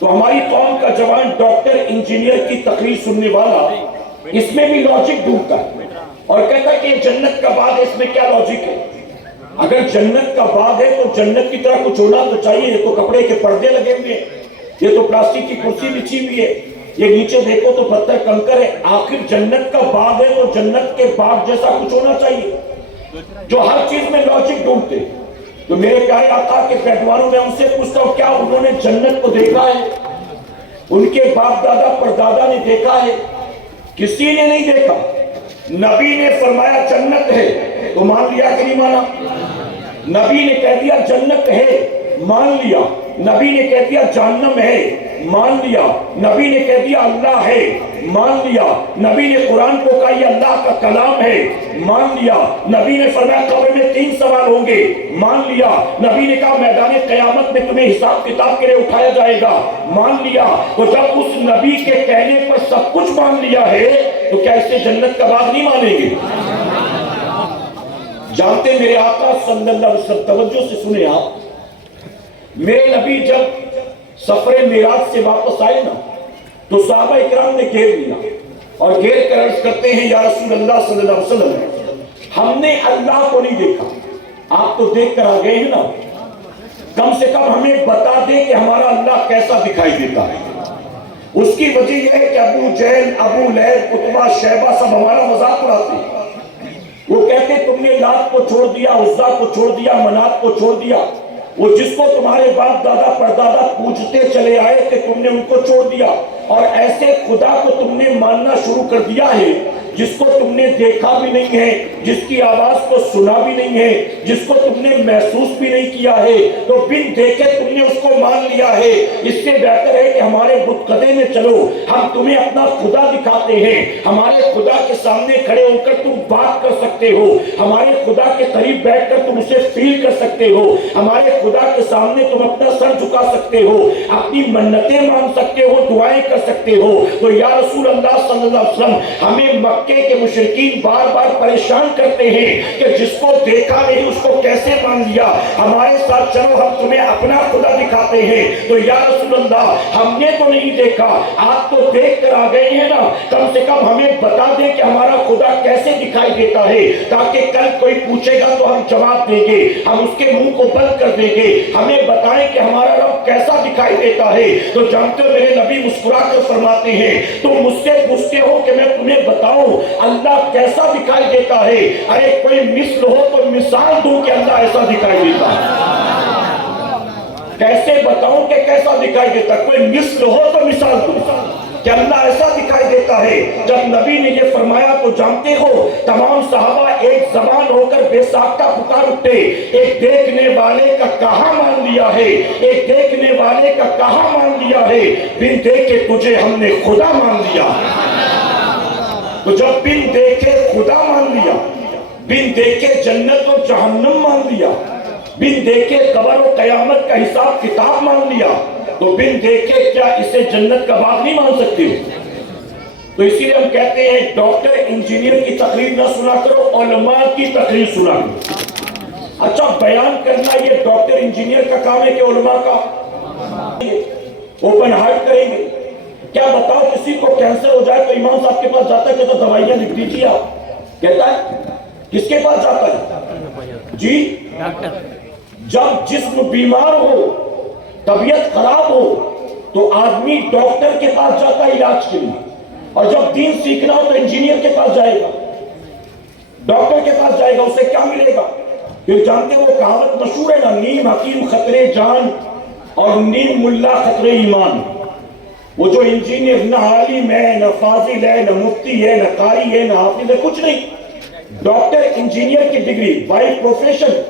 تو ہماری قوم کا جوان ڈاکٹر انجینئر کی تقریر سننے والا اس میں بھی لاجک ڈھونڈتا ہے اور کہتا ہے کہ یہ جنت کا باغ ہے، اس میں کیا لاجک ہے؟ اگر جنت کا باغ ہے تو جنت کی طرح کچھ ہونا تو چاہیے. یہ تو کپڑے کے پردے لگے ہوئے ہیں، یہ تو پلاسٹک کی کرسی بچھی ہوئی ہے، یہ نیچے دیکھو تو پتھر کنکر ہے. آخر جنت کا باغ ہے تو جنت کے باغ جیسا کچھ ہونا چاہیے. جو ہر چیز میں لاجک ڈھونڈتے. تو میرے پیارے آقا کے پیٹوانوں میں ان سے پوچھتا ہوں، کیا انہوں نے جنت کو دیکھا ہے؟ ان کے باپ دادا پردادا نے دیکھا ہے؟ کسی نے نہیں دیکھا. نبی نے فرمایا جنت ہے تو مان لیا کہ نہیں مانا؟ نبی نے کہہ دیا جنت ہے، مان لیا. نبی نے کہہ دیا جہنم ہے، مان لیا. نبی نے کہہ دیا اللہ ہے، مان لیا. نبی نے قرآن کو کہا یہ اللہ کا کلام ہے، مان لیا. نبی نے فرمایا قبر میں 3 سوال ہوں گے، مان لیا. نبی نے کہا میدان قیامت میں تمہیں حساب کتاب کے لیے اٹھایا جائے گا، مان لیا. تو جب اس نبی کے کہنے پر سب کچھ مان لیا ہے تو کیا اس سے جنت کا باغ نہیں مانیں گے؟ جانتے میرے آقا صلی اللہ علیہ وسلم، توجہ سے سنیں آپ، میرے نبی جب سفر معراج سے واپس آئے نا تو صحابہ اکرام نے گھیر لیا اور گھیر کر عرض کرتے ہیں یا رسول اللہ صلی اللہ علیہ وسلم ہم نے اللہ کو نہیں دیکھا، آپ تو دیکھ کر آ گئے ہیں نا، کم سے کم ہمیں بتا دیں کہ ہمارا اللہ کیسا دکھائی دیتا ہے. اس کی وجہ یہ ہے کہ ابو جہل، ابو لہب، عتبہ، شیبہ سب ہمارا مذاق اڑاتے ہیں. وہ کہتے تم نے لات کو چھوڑ دیا، عزا کو چھوڑ دیا، منات کو چھوڑ دیا. وہ جس کو تمہارے باپ دادا پردادا پوجتے چلے آئے تھے تم نے ان کو چھوڑ دیا اور ایسے خدا کو تم نے ماننا شروع کر دیا ہے جس کو تم نے دیکھا بھی نہیں ہے، جس کی آواز کو سنا بھی نہیں ہے، جس کو تم نے محسوس بھی نہیں کیا ہے، تو بن دیکھے تم نے اس کو مان لیا ہے. اس سے بہتر ہے کہ ہمارے بت قدے میں چلو، ہم تمہیں اپنا خدا دکھاتے ہیں. ہمارے خدا کے سامنے کھڑے ہو کر تم بات کر سکتے ہو، ہمارے خدا کے قریب بیٹھ کر تم اسے فیل کر سکتے ہو، ہمارے خدا کے سامنے تم اپنا سر جھکا سکتے ہو، اپنی منتیں مان سکتے ہو، دعائیں کر سکتے ہو. تو یا رسول اللہ صلی اللہ علیہ وسلم ہمیں مکے کے مشرکین بار بار پریشان کرتے ہیں کہ جس کو دیکھا نہیں اس کو کیسے مان لیا، ہمارے ساتھ چلو ہم تمہیں اپنا خدا دکھاتے ہیں. تو یا رسول اللہ ہم نے تو نہیں دیکھا، آپ تو دیکھ کر آ گئے ہیں نا، کم سے کم ہمیں بتا دیں کہ ہمارا خدا کیسے دکھائی دیتا ہے تاکہ کل کوئی پوچھے گا تو ہم جواب دیں گے، ہم اس کے منہ کو بند کر دیں گے. ہمیں بتائیں کہ ہمارا رب کیسا دکھائی دیتا ہے. تو جانتے ہو میرے نبی مسکرا کر فرماتے ہیں تم مجھ سے پوچھتے ہو کہ میں تمہیں بتاؤں اللہ کیسا دکھائی دیتا ہے؟ ارے کوئی مثل ہو تو مثال دوں کہ اللہ ایسا دکھائی دیتا ہے. کیسے بتاؤں کہ کیسا دکھائی دیتا ہے؟ کوئی مثل ہو تو مثال دوں کہ اللہ ایسا دکھائی دیتا ہے. جب نبی نے یہ فرمایا تو جانتے ہو تمام صحابہ ایک زبان ہو کر بے ساختہ پکار اٹھے، ایک دیکھنے والے کا کہاں مان لیا ہے، ایک دیکھنے والے کا کہاں مان لیا ہے، بن دیکھے تجھے ہم نے خدا مان لیا. تو جب بن دیکھے خدا مان لیا، بن دیکھے جنت و جہنم مان لیا، بن دیکھے قبر و قیامت کا حساب کتاب مان لیا، تو بن دیکھے کیا اسے جنت کا باغ نہیں مان سکتے ہو؟ تو اسی لیے ہم کہتے ہیں ڈاکٹر انجینئر کی تقریر نہ سنا کرو، علماء کی تقریر سنا کرو. اچھا بیان کرنا یہ ڈاکٹر انجینئر کا کام ہے کہ علماء کا؟ اوپن ہارٹ کریں گے. کیا بتاؤ کسی کو کینسر ہو جائے تو امام صاحب کے پاس جاتا ہے کہتا دوائیاں لکھ دیجیے آپ، کہتا ہے کس کے پاس جاتا ہے؟ جی جب جسم بیمار ہو، طبیعت خراب ہو تو آدمی ڈاکٹر کے پاس جاتا ہے علاج کے لیے، اور جب دین سیکھنا ہو تو انجینئر کے پاس جائے گا، ڈاکٹر کے پاس جائے گا. اسے کیا ملے گا؟ پھر جانتے وہ کہاوت مشہور ہے نا، نیم حکیم خطرے جان اور نیم ملا خطرے ایمان. وہ جو انجینئر نہ عالم ہے، نہ فاضل ہے، نہ مفتی ہے، نہ قاری ہے، نہ حافظ ہے، کچھ نہیں. ڈاکٹر انجینئر کی degree by profession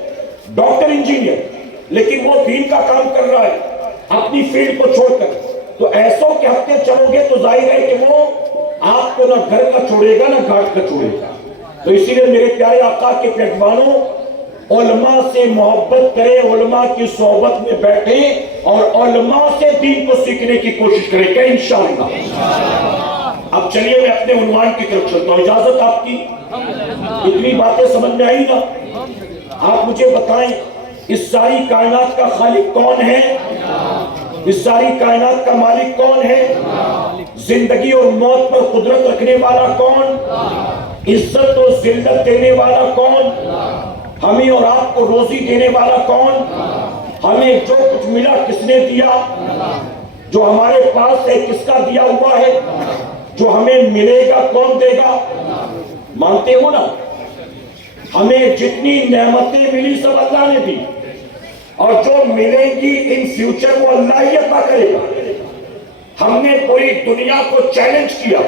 doctor engineer, لیکن وہ دین کا کام کر رہا ہے اپنی فیلڈ کو چھوڑ کر. تو ایسوں کے ہفتے چلو گے تو ظاہر ہے کہ وہ آپ کو نہ گھر کا چھوڑے گا نہ گھاٹ کا چھوڑے گا. تو اسی لیے میرے پیارے آقا کے پیٹوانوں علماء سے محبت کریں، علماء کی صحبت میں بیٹھیں اور علماء سے دین کو سیکھنے کی کوشش کریں کہ انشاءاللہ. اب چلیے میں اپنے عنوان کی طرف چلتا ہوں، اجازت آپ کی؟ اتنی باتیں سمجھ میں آئی نا؟ آپ مجھے بتائیں اس ساری کائنات کا خالق کون ہے؟ اس ساری کائنات کا مالک کون ہے؟ زندگی اور موت پر قدرت رکھنے والا کون؟ عزت و ذلت دینے والا کون؟ ہمیں اور آپ کو روزی دینے والا کون؟ ہمیں جو کچھ ملا کس نے دیا؟ جو ہمارے پاس ہے کس کا دیا ہوا ہے؟ جو ہمیں ملے گا کون دے گا؟ مانتے ہو نا؟ ہمیں جتنی نعمتیں ملی سب اللہ نے دی، اور جو ملیں گی ان فیوچر وہ اللہ ہی عطا کرے گا۔ ہم نے پوری دنیا کو چیلنج کیا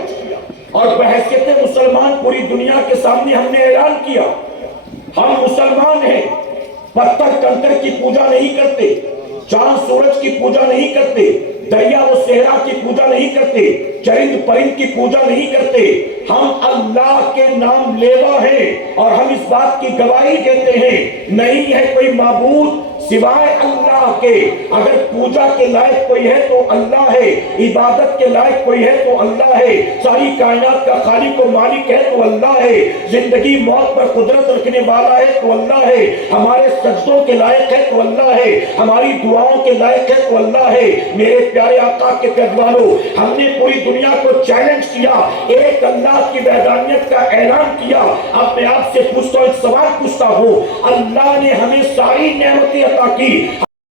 اور بحیثیت مسلمان پوری دنیا کے سامنے ہم نے اعلان کیا، ہم مسلمان ہیں، پتھر کنکر کی پوجا نہیں کرتے، چاند سورج کی پوجا نہیں کرتے، دریا و صحرا کی پوجا نہیں کرتے، چرند پرند کی پوجا نہیں کرتے، ہم اللہ کے نام لیوا ہیں، اور ہم اس بات کی گواہی دیتے ہیں نہیں ہے کوئی معبود سوائے اللہ کے۔ اگر پوجا کے لائق کوئی ہے تو اللہ ہے، عبادت کے لائق کوئی ہے تو اللہ ہے، ساری کائنات کا خالق و مالک ہے تو اللہ ہے، زندگی موت پر قدرت رکھنے والا ہے تو اللہ ہے، ہمارے سجدوں کے لائق ہے تو اللہ ہے، ہماری دعاؤں کے لائق ہے تو اللہ ہے۔ میرے پیارے آقا کے پیروانوں، ہم نے پوری دنیا کو چیلنج کیا، ایک اللہ کی وحدانیت کا اعلان کیا۔ اب میں آپ سے پوچھتا ہوں، ایک سوال پوچھتا ہوں، اللہ نے ہمیں ساری نعمتیں عطا کی،